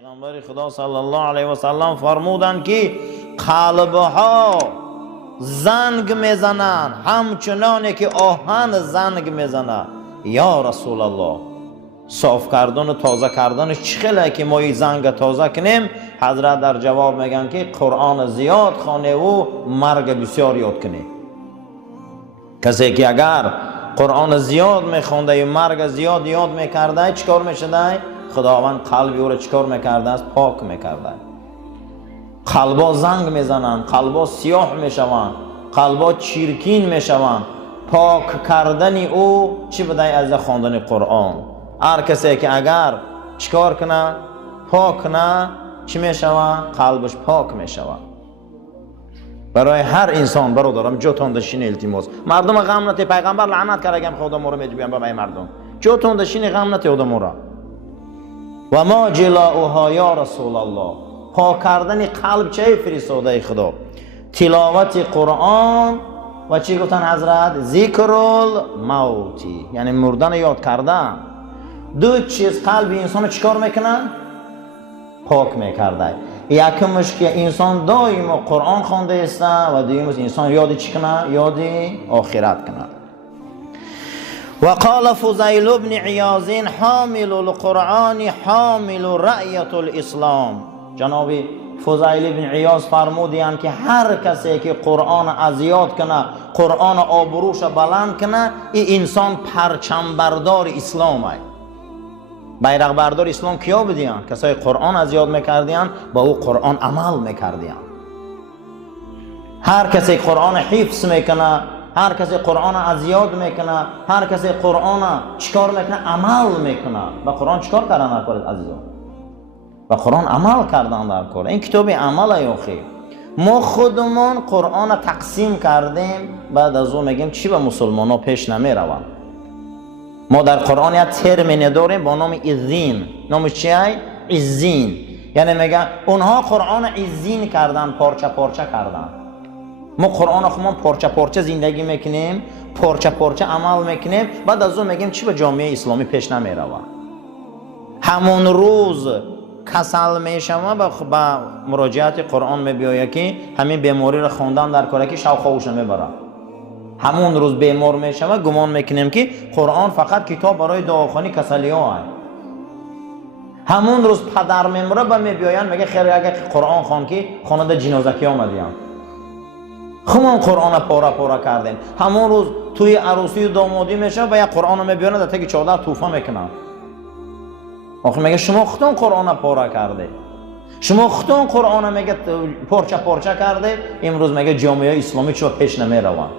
پیغمبر خدا صلی الله علیه و سلم فرمودند که قلبها زنگ میزنن همچنانی که آهن زنگ میزنه. یا رسول الله، صاف کردن و تازه کردن چخیله که ما این زنگ تازه کنیم؟ حضرت در جواب میگن که قرآن زیاد خوانه و مرگ بسیار یاد کنه. کسی که اگر قرآن زیاد میخونده و مرگ زیاد یاد میکرده چیکار میشده؟ خداوند قلبی او را چیکار میکرده است؟ پاک میکرده. قلبا زنگ میزنن، قلبا سیاه میشوند، قلبا چیرکین میشوند. پاک کردن او چی بده؟ از خواندن قرآن. هر کسی که اگر چیکار کنه؟ پاک نه، چی میشوه؟ قلبش پاک میشوه. برای هر انسان برادرم جا تندشین التماس. مردم غم نتی، پیغمبر لعنت کرده اگه خدا ما رو میگه به مردم جا تندشین غم نتی آدم را. و ما جلاؤها یا رسول الله، پاک کردن قلب چه فرستاده خدا؟ تلاوت قرآن و چی گفتن حضرت؟ ذکر الموتی، یعنی مردن یاد کردن. دو چیز قلب انسان چیکار میکنه؟ پاک میکرده. یکمش که انسان دائم قرآن خوانده است و دومش انسان یاد چی کنه؟ یاد آخرت کنه. وقال فضیل بن عیاض حامل القرآن حامل رأیت الاسلام. جناب فضیل بن عیاض فرمودند که هر کسی که قرآن از یاد کنه، قرآن آبروش بلند کنه، این انسان پرچم بردار اسلام است. بیرق بردار اسلام کیا بودیان؟ کسای قرآن از یاد میکردیان، با او قرآن عمل میکردیان. هر کسی قرآن حفظ میکنه، هر کسی قرآن از یاد میکنه، هر کسی قرآن چیکار میکنه؟ عمل میکنه. با قرآن چیکار کردن در کار عزیزان؟ با قرآن عمل کردن در کار. این کتاب عمل ایوخی. ما خودمون قرآن تقسیم کردیم، بعد از اون میگیم چی به مسلمان ها پیش نمیروند. ما در قرآن یک ترمینی داریم با نام عزین. نامش چیه؟ عزین. یعنی میگن اونها قرآن عزین کردن، پارچه پارچه کردن. ما قرآن خودمون پارچه پارچه زندگی میکنیم، پارچه پارچه عمل میکنیم، بعد از اون میگیم چی به جامعه اسلامی پیش نمیروه. همون روز کسل میشم با مراجعت قرآن میبیاید که همین بیماری رو خوندن در کاره که شوق خوش نمیبره. همون روز بیمار میشم گمان میکنیم که قرآن فقط کتاب برای دعاخوانی کسلی ها هست. همون روز پدر میمره با میبیاین میگه خیر اگر قرآن خوان که خانده جنازکی آمدیم، خمون قرآن پاره پاره کردیم. همون روز توی عروسی و دامادی میشه و یک قرآن میبیانه در تک چادر توفه میکنن. آخه میگه شما خودتون قرآن پاره کرده، شما خودتون قرآن میگه پارچه پارچه کرده. امروز میگه جامعه اسلامی چرا پیش نمیروند؟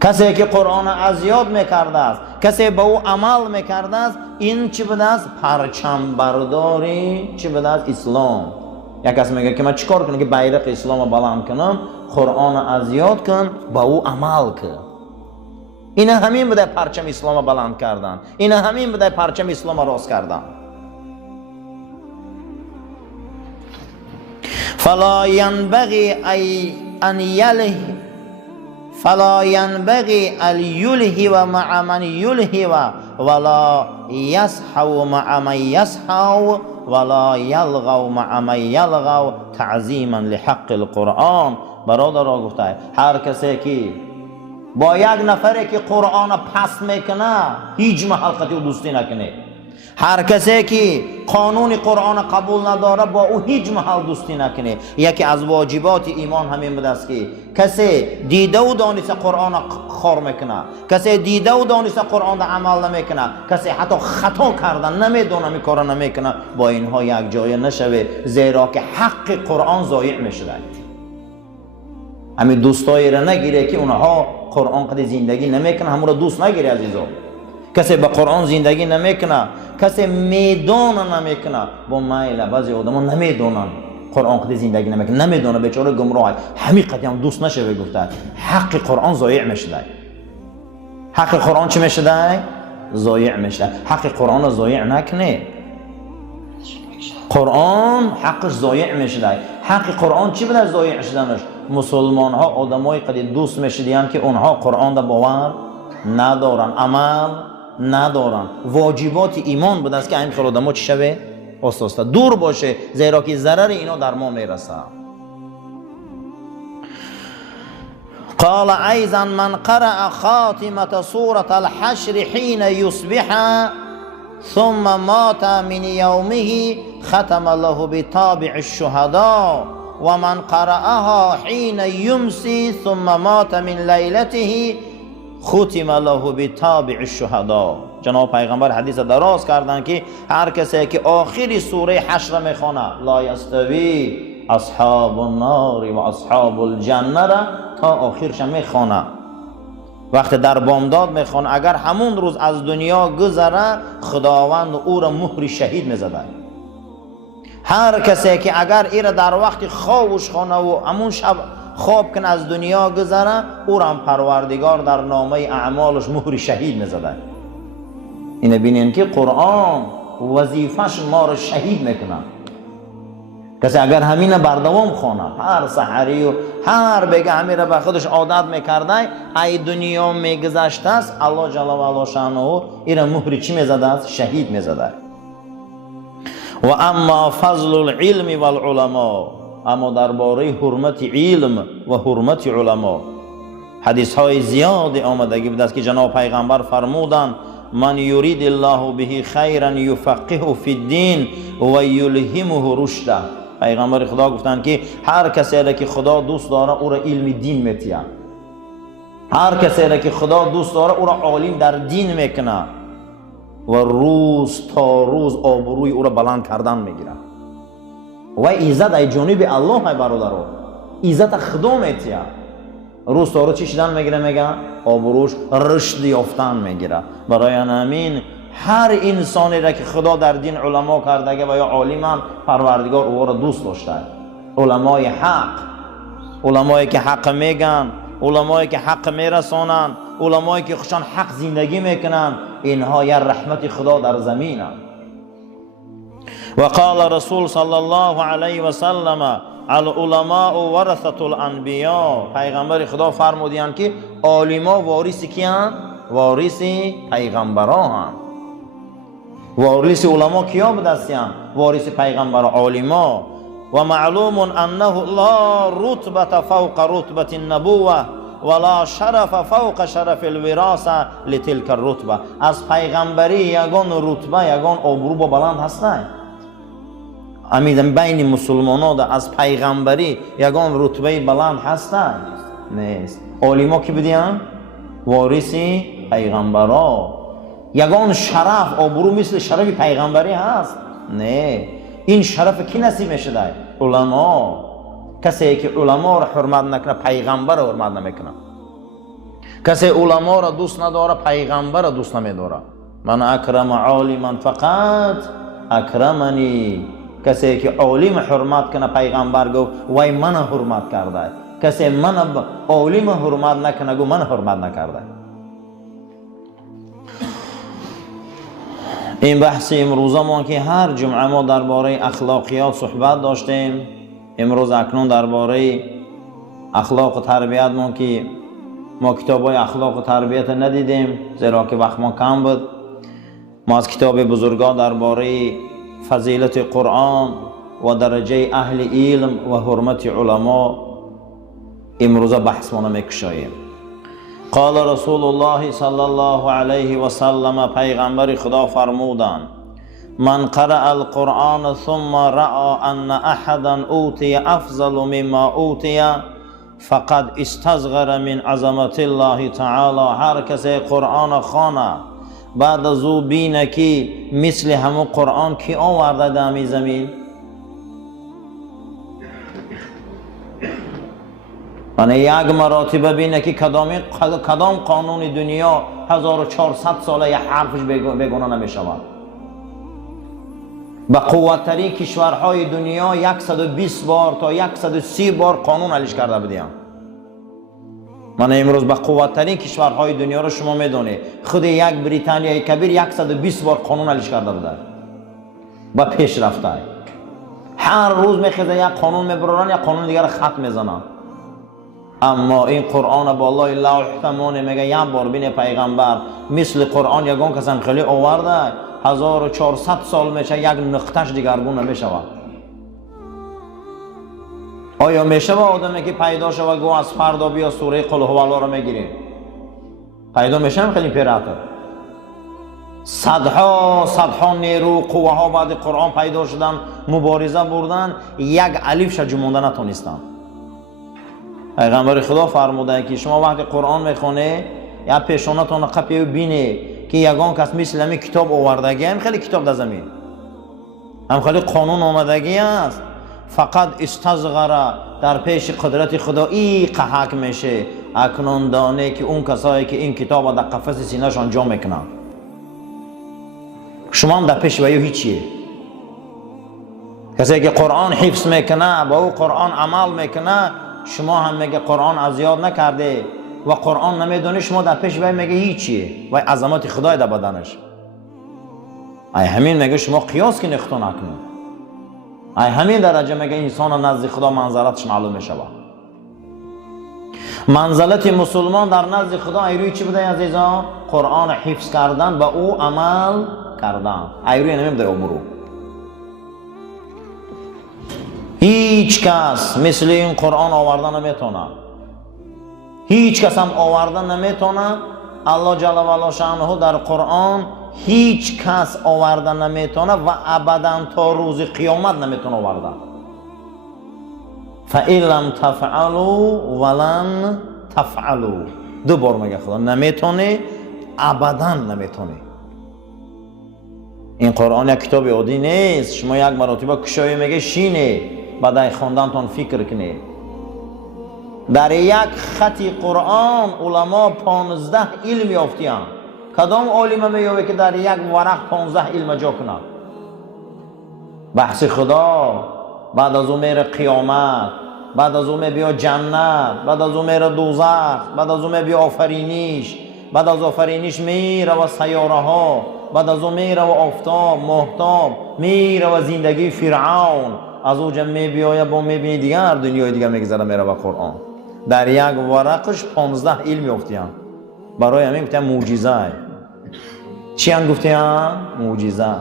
کسی که قرآن از یاد میکرده است، کسی با او عمل میکرده است، این چی بوده است؟ پرچم برداری چی بوده است؟ اسلام. یک کس میگه که من چیکار کنم که بیرق اسلام رو بلند کنم؟ قرآن از یاد کن، با او عمل کن. این همین بوده پرچم اسلام رو بلند کردن، این همین بوده پرچم اسلام رو راست کردن. فلا ينبغي ان يله فلا ينبغي ان يلهو مع من يلهو ولا يسحو مع من يسحو ولا يلغو مع من يلغو تعظیما لحق القرآن. برادر را گفته هر کسی که با یک نفری که قرآن پس میکنه هیچ محل قطعی دوستی نکنه. هر کسی که قانون قرآن قبول نداره با او هیچ محل دوستی نکنه. یکی از واجبات ایمان همین بوده است که کسی دیده و دانسته قرآن خار میکنه، کسی دیده و دانسته قرآن را عمل نمیکنه، کسی حتی خطا کردن نمیدونه می کار نمیکنه، با اینها یک جای نشوه، زیرا که حق قرآن ضایع میشه. همین دوستایی را نگیره که اونها قرآن قد زندگی نمیکنه، همون را دوست نگیره عزیزان. کسی به قرآن زندگی نمیکنه، کسی میدونه نمیکنه. با میل بعضی آدما نمیدونن قرآن قد زندگی نمیکنه، نمیدونه بیچاره گمراه، همین قد هم دوست نشه. گفته حق قرآن ضایع میشه. حق قرآن چی میشه؟ ضایع میشه. حق قرآن رو ضایع نکنه. قرآن حقش ضایع میشه. حق قرآن چی بوده ضایع شدنش؟ مسلمان ها آدمای قد دوست میشدن که اونها قرآن را باور ندارن، عمل ندارن. واجبات ایمان بود است که این خیلی آدم ها چی شوه؟ آساسته دور باشه، زیرا که ضرر اینا در ما میرسه. قال ایضا من قرأ خاتمة سورة الحشر حين يصبح ثم مات من يومه ختم له بتابع الشهداء ومن قرأها حين يمسي ثم مات من لیلته ختم له بتابع الشهداء. جناب پیغمبر حدیث دراز کردن که هر کسی که آخری سوره حشر میخونه لا یستوی اصحاب النار و اصحاب الجنه را تا آخرش میخونه، وقتی در بامداد میخونه، اگر همون روز از دنیا گذره خداوند او را مهر شهید میزده. هر کسی که اگر ایره در وقت خوابش خونه و همون شب خواب کن از دنیا گذره، او را هم پروردگار در نامه اعمالش مهر شهید میزده. اینه بینین که قرآن وظیفش ما را شهید میکنه. کسی اگر همین بردوام خونه، هر سحری و هر بگه همین را به خودش عادت میکرده، ای دنیا میگذشته است، الله جل و علا شانه این مهر چی میزده است؟ شهید میزده. و اما فضل العلم و العلماء، اما درباره حرمت علم و حرمت علما حدیث های زیادی آمدگی بود است که جناب پیغمبر فرمودند من یرید الله به خیرا یفقهه فی الدین و یلهمه رشدا. پیغمبر خدا گفتند که هر کسی را که خدا دوست داره او را علم دین میتیه، هر کسی را که خدا دوست داره او را عالم در دین میکنه و روز تا روز آبروی او را بلند کردن میگیره. و عزت ای جانب الله های برادران، عزت خدا میتیه. روز تا روز چی شدن میگیره؟ میگه آبروش رشد یافتن میگیره. برای همین هر انسانی را که خدا در دین علما کرده و یا عالمان، پروردگار او را دوست داشته. علمای حق، علمایی که حق میگن، علمایی که حق میرسانن، علمایی که خوشان حق زندگی میکنن، اینها یا رحمت خدا در زمینه. و قال رسول صلی الله علیه و سلم العلماء ورثة الانبیاء. پیغمبر خدا فرمودند که عالما وارث کیان؟ وارث پیغمبران. وارث علما کیا بودند؟ وارث پیغمبر عالما. و معلوم انه لا رتبه فوق رتبه النبوه ولا شرف فوق شرف الوراثه لتلك الرتبه. از پیغمبری یگان رتبه، یگان آبرو با بلند هستند. امید بین مسلمانان از پیغمبری یگان رتبه بلند هستند؟ نیست. عالما کی بودند؟ وارث پیغمبران. یگان شرف آبرو مثل شرف پیغمبری هست؟ نه. این شرف کی نصیب میشه؟ علما. کسی که علما را حرمت نکنه پیغمبر را حرمت نمیکنه. کسی علما را دوست نداره پیغمبر را دوست نمیداره. من اکرم عالما فقط اکرمنی. کسی که عالم حرمت کنه پیغمبر گفت وای من حرمت کرده. کسی من عالم حرمت نکنه گفت من حرمت نکرده. این بحث امروز ما که هر جمعه ما درباره اخلاقیات صحبت داشتیم، امروز اکنون درباره اخلاق و تربیت ما که ما کتابای اخلاق و تربیت ندیدیم زیرا که وقت ما کم بود. ما از کتاب بزرگان درباره فضیلت قرآن و درجه اهل علم و حرمت علما امروز بحث ما نمیکشاییم. قال رسول الله صلی الله علیه و سلم، پیغمبر خدا فرمودند من قرأ القرآن ثم رأى ان احدا اوتی افضل مما اوتی فقد استصغر من عظمت الله تعالی. هر کسی قرآن خوانه بعد از او بینه که مثل همون قرآن کی آورده دمی زمین، یعنی یک مراتبه بینه که کدام قانون دنیا 1400 ساله یه حرفش بگونه نمیشود. به قوتترین کشورهای دنیا 120 بار تا 130 بار قانون حلش کرده بودیم. من امروز به قوتترین کشورهای دنیا رو شما میدونید، خود یک بریتانیای کبیر 120 بار قانون حلش کرده بوده و پیش رفته. هر روز میخیزه یک قانون میبرن، یک قانون دیگر خط میزنن. اما این قرآن بالای لوح تمونه میگه یک بار بین پیغمبر مثل قرآن یگان کسم خیلی آورده 1400 سال میشه یک نقطش دیگرگون نمیشود. آیا میشه با آدمی که پیدا شود گو از فردا بیا سوره قل هو الله رو میگیریم؟ پیدا میشه خیلی پیراتر. صدها نیرو قوه ها بعد قرآن پیدا شدن، مبارزه بردن، یک الف شجمونده نتونستن. پیغمبر خدا فرموده که شما وقتی قرآن میخونه یا پیشانتون قپی بینه که یگان کس مثل همین کتاب آوردگی، هم خیلی کتاب در زمین، هم خیلی قانون آمدگی است، فقط استصغر در پیش قدرت خدا ای قحک میشه. اکنون دانه که اون کسایی که این کتاب در قفس سینه‌شان جا میکنن، شما هم در پیش ویو هیچیه. کسی که قرآن حفظ میکنه با او قرآن عمل میکنه، شما هم میگه قرآن از یاد نکرده و قرآن نمیدونه، شما در پیش وی میگه هیچیه و عظمت خدای در بدنش. ای همین میگه شما قیاس که نختون نکنید. ای همین درجه میگه انسان نزد خدا منزلتش معلوم میشه. منزلت مسلمان در نزد خدا ایروی چی بوده عزیزان؟ قرآن حفظ کردن با او عمل کردن. ایروی نمیده امرو. هیچ کس مثل این قرآن آوردن نمیتونه. هیچ کس هم آوردن نمیتونه. الله جل و علا شأنه در قرآن هیچ کس آوردن نمیتونه و ابدا تا روز قیامت نمیتونه آوردن. فَإِن لَمْ تَفْعَلُوا وَلَنْ تَفْعَلُوا. دو بار میگه خدا نمیتونه، ابدا نمیتونه. این قرآن یک کتاب عادی نیست. شما یک مرتبه کشایی میگه شینه بعد خواندنتون فکر کنید. در یک خطی قرآن علما 15 علم یافتیان. کدام عالم میگه که در یک ورق 15 علم جا کنه؟ بحث خدا، بعد از اون میره قیامت، بعد از اون بیا جنت، بعد از اون میره دوزخ، بعد از اون بیا آفرینش، بعد از آفرینش میره و سیاره ها، بعد از اون میره و آفتاب، ماهتاب، میره و زندگی فرعون. از اونجا میبیاید با میبینی دیگر دنیای دیگر میگذره میره و قرآن. در یک ورقش 15 علم یافتیان. برای همین گفتن معجزه. چی هم گفتن؟ معجزه.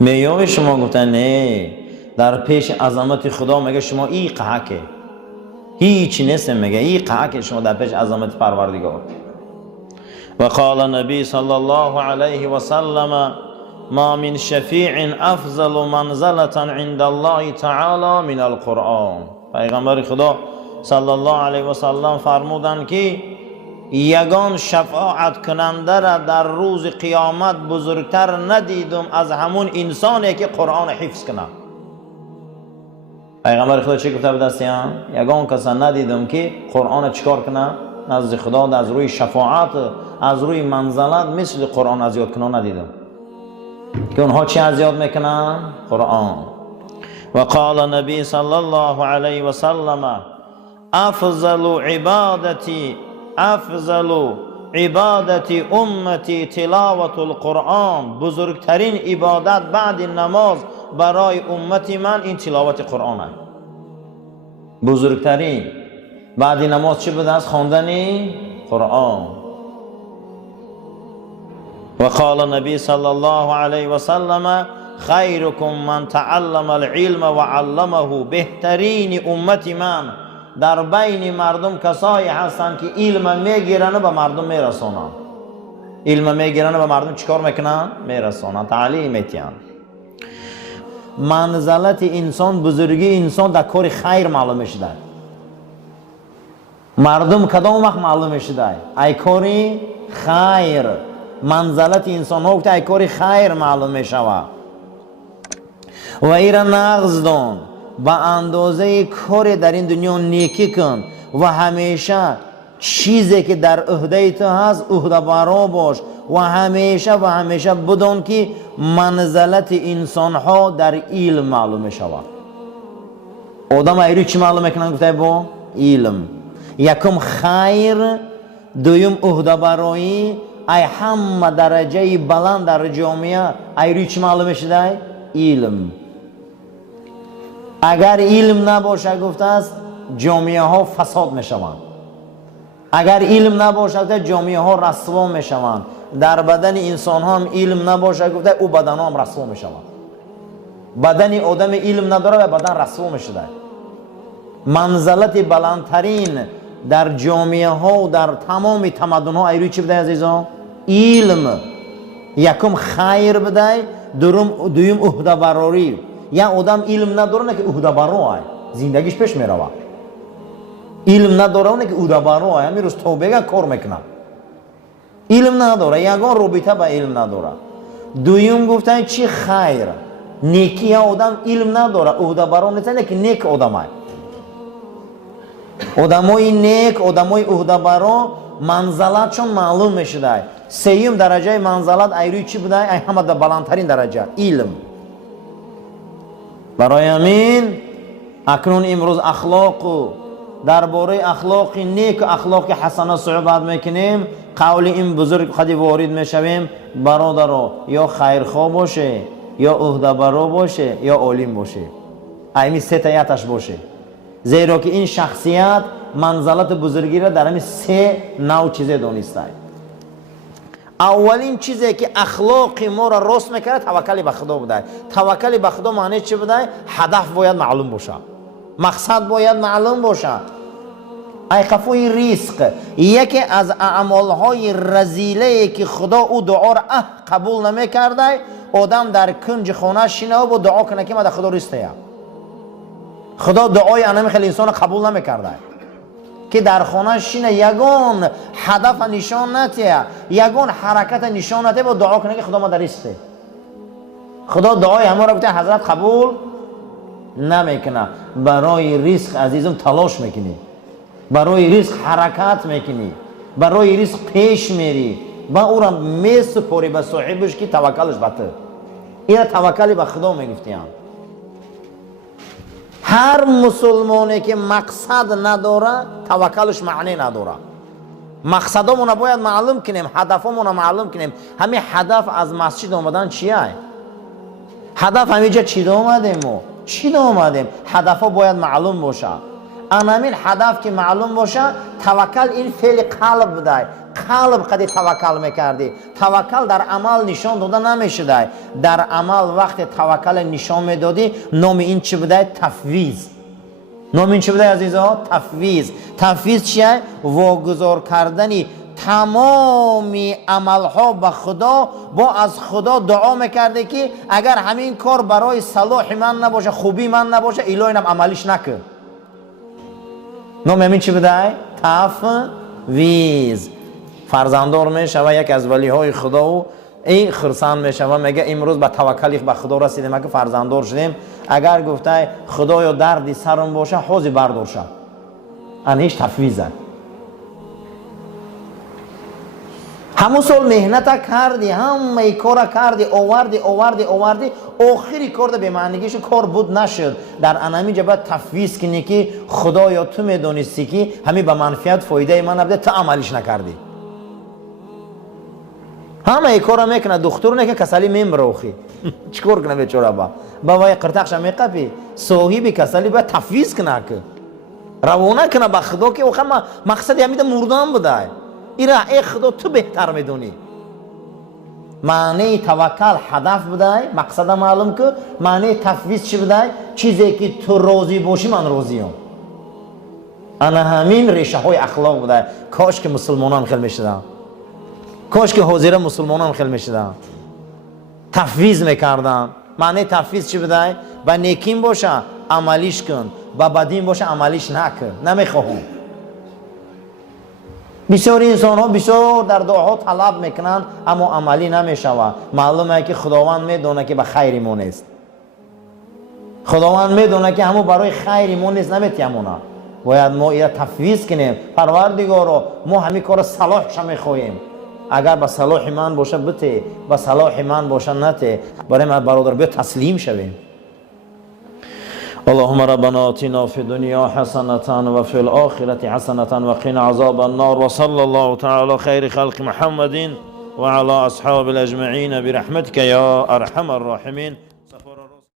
میگه شما گفتن نه، در پیش عظمت خدا میگه شما ای قحکه، هیچ نیست. میگه ای قحکه شما در پیش عظمت پروردگار. و قال النبی صلی الله علیه و سلم ما من شفیع افضل منزلة عند الله تعالی من القرآن. پیغمبر خدا صلی الله علیه و سلم فرمودند که یگان شفاعت کننده را در روز قیامت بزرگتر ندیدم از همون انسانی که قرآن حفظ کنه. پیغمبر خدا چی گفته به دستیان؟ یگان کس ندیدم که قرآن چیکار کنه نزد خدا از روی شفاعت، از روی منزلت مثل قرآن از یاد کنه ندیدم. که اونها چی از یاد میکنن؟ قرآن. و قال النبی صلی الله علیه و سلم افضل عبادتی امتی تلاوت القرآن. بزرگترین عبادت بعد نماز برای امتی من این تلاوت قرآن است. بزرگترین بعد نماز چی بوده است؟ خواندن قرآن. و قال النبی صلی الله علیه و سلم خیرکم من تعلم العلم و علمه. بهترین امتی من در بین مردم کسایی هستند که علم میگیرن و به مردم میرسونن. علم میگیرن و به مردم چیکار میکنن؟ میرسونن، تعلیم میتین. منزلت انسان، بزرگی انسان در کار خیر معلوم شده. مردم کدام وقت معلوم شده؟ ای کار خیر. منزلت انسان ها ای کار خیر معلوم میشود. و ایرا نقض دان با اندازه کار در این دنیا نیکی کن و همیشه چیزی که در عهده تو هست عهده برا باش و همیشه بدون که منزلت انسان ها در علم معلوم شود. آدم ایرو چی معلوم میکنن؟ گفته با علم. یکم خیر، دویم عهده برایی. ای همه درجه بلند در جامعه ایرو چی معلوم شده؟ علم. اگر علم نباشه گفته است جامعه ها فساد میشوند. اگر علم نباشد جامعه ها رسوا میشوند. در بدن انسان ها هم علم نباشد گفته او بدن ها هم رسوا میشوند. بدن آدم علم نداره و بدن رسوا میشده. منزلت بلندترین در جامعه ها و در تمام تمدن ها ایروی چی بده عزیزان؟ علم. یکم خیر بده، دویم عهده براری. یا آدم علم نداره نه که عهده برای زندگیش پیش میروه. علم نداره نه که عهده برای همین روز توبه کار میکنه. علم نداره، یگان رابطه با علم نداره. دویم گفتن چی خیر نیکی آدم علم نداره عهده برای نیست نه که نیک آدمه. آدمای نیک آدمای عهده برا منزلتشون معلوم میشده. سوم درجه منزلت ایروی چی بوده؟ ای همه در بلندترین درجه علم. برای همین اکنون امروز اخلاق و درباره اخلاق نیک و اخلاق حسنه صحبت میکنیم. قول این بزرگ خودی وارد میشویم. برادرها یا خیرخواه باشه یا عهده برا باشه یا عالم باشه، ایمی سه تایتش باشه. زیرا که این شخصیت منزلت بزرگی را در همین سه نوع چیزه دانسته. اولین چیزی که اخلاق ما را راست میکنه توکل به خدا بوده. توکل به خدا معنی چی بوده؟ هدف باید معلوم باشه، مقصد باید معلوم باشه. ای خفوی رزق یکی از اعمالهای رذیله که خدا او دعا را قبول نمیکرده، آدم در کنج خانه شینه و دعا کنه که من در خدا رسته. خدا دعای انمی خیلی انسان قبول نمیکرده که در خانه شینه یگان هدف نشان نتیه، یگان حرکت نشان نتیه و دعا کنه که خدا ما در رسته. خدا دعای همه را بوده حضرت قبول نمیکنه. برای رزق عزیزم تلاش میکنی، برای رزق حرکت میکنی، برای رزق پیش میری و او را میسپاری به صاحبش که توکلش بته. این توکل به خدا میگفتیم. هر مسلمانی که مقصد نداره توکلش معنی نداره. مقصدمون باید معلوم کنیم، هدفمون معلوم کنیم. همین هدف از مسجد آمدن چیه؟ هدف همینجا چی آمدیم ما؟ چی آمدیم؟ هدفها باید معلوم باشه. همین هدف که معلوم باشه، توکل این فعل قلب بده. قلب قدی توکل میکردی. توکل در عمل نشان داده نمیشده. در عمل وقت توکل نشان میدادی نام این چی بوده؟ تفویض. نام این چی بوده عزیزا؟ تفویض. تفویض چیه؟ واگذار کردنی تمامی عملها به خدا، با از خدا دعا میکرده که اگر همین کار برای صلاح من نباشه، خوبی من نباشه، الهی اینم عملیش نکن. نام همین چی بوده؟ تفویض. فرزندار میشوه یک از ولی های خدا و این خرسان میشوه میگه امروز به توکل به خدا رسیدیم که فرزندار شدیم. اگر گفته خدایا دردی سرم باشه حوضی بردار شد، انیش تفویضه. همون سال مهنت کردی، همه کار کردی، آوردی آخری کار به معنیش کار بود نشد. در انمی جبه تفویض کنی که خدایا تو میدونستی که همین به منفعت فایده من نبوده، تو عملیش نکردی. همه کار میکنه، دکتر نه که کسلی میمروخی چیکار کنه بیچاره با وای قرتقش میقپی صاحب کسلی با تفویض کنه که روانه کنه به خدا که واقعا مقصد همین مردن بوده. ایرا ای خدا تو بهتر میدونی. معنی توکل هدف بوده، مقصد معلوم که. معنی تفویض چی بوده؟ چیزی که تو راضی باشی من راضیم. انا همین ریشه های اخلاق بوده. کاش که مسلمانان خیلی میشدن، کاش که حاضر مسلمانان خیلی میشدن، تفویض میکردن. معنی تفویض چی بوده؟ با نیکیم باشه عملیش کن، با بدیم باشه عملیش نکن. نمیخواهم. بسیار انسان ها بسیار در دعاها طلب میکنن اما عملی نمیشوه. معلومه که خداوند میدونه که به خیر ما نیست. خداوند میدونه که همون برای خیر ما نیست، نمیتیمونه. باید ما اینا تفویض کنیم. پروردگارا ما همین کار صلاحش میخواهیم. اگر به صلاح من باشه بته، به صلاح من باشه نته، برای من برادر به تسلیم شویم. اللهم ربنا آتنا في الدنيا حسنة وفي الآخرة حسنة وقنا عذاب النار وصلى الله تعالى خير خلق محمد وعلى أصحاب الأجمعين برحمتك يا أرحم الراحمين.